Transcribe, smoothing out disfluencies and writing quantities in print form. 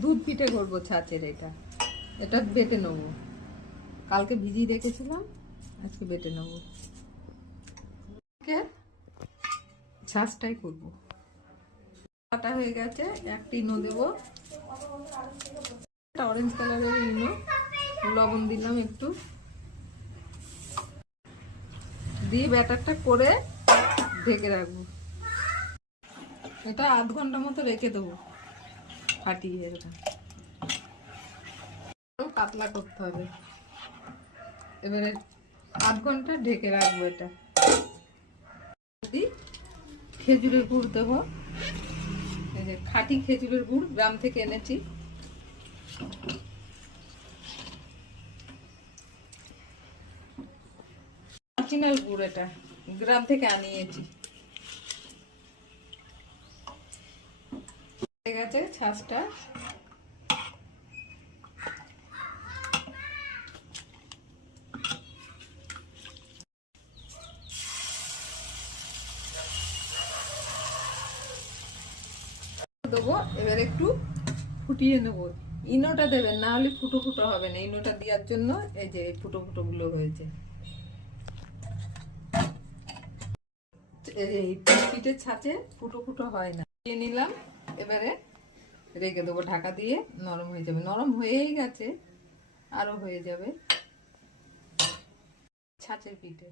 দুধ পিঠে করবো ছাঁচের। এটা বেটে নেবো, কালকে ভিজিয়ে রেখেছিলাম, আজকে বেটে নেবো। ছাঁচটাই করবো। কাটা হয়ে গেছে, একটি ইনো দেবো, অরেঞ্জ কালারের ইনো, লবণ দিলাম একটু, দিয়ে ব্যাটারটা করে ঢেকে রাখবো। এটা আধ ঘন্টা মতো রেখে দেবো ফাটিয়ে। এটা পাতলা করতে হবে, এবারে আধ ঘন্টা ঢেকে রাখবো। এটা খেজুরের গুড় দেবো, এই যে খাঁটি খেজুরের গুড়, গ্রাম থেকে এনেছি। অরিজিনাল গুড়, এটা গ্রাম থেকে আনিয়েছি। হয়ে গেছে ছাঁচটা, দেবো। এবার একটু ফুটিয়ে নেবো। ইনোটা দেবেন, না হলে ফুটো ফুটো হবে না। ইনোটা দেওয়ার জন্য এই যে ফুটো ফুটো গুলো হয়েছে। এই পিঠের ছাঁচে ফুটো ফুটো হয় না। দিয়ে নিলাম, এবারে রেখে দেবো ঢাকা দিয়ে, নরম হয়ে যাবে। নরম হয়েই গেছে, আরো হয়ে যাবে ছাঁচের পিঠে।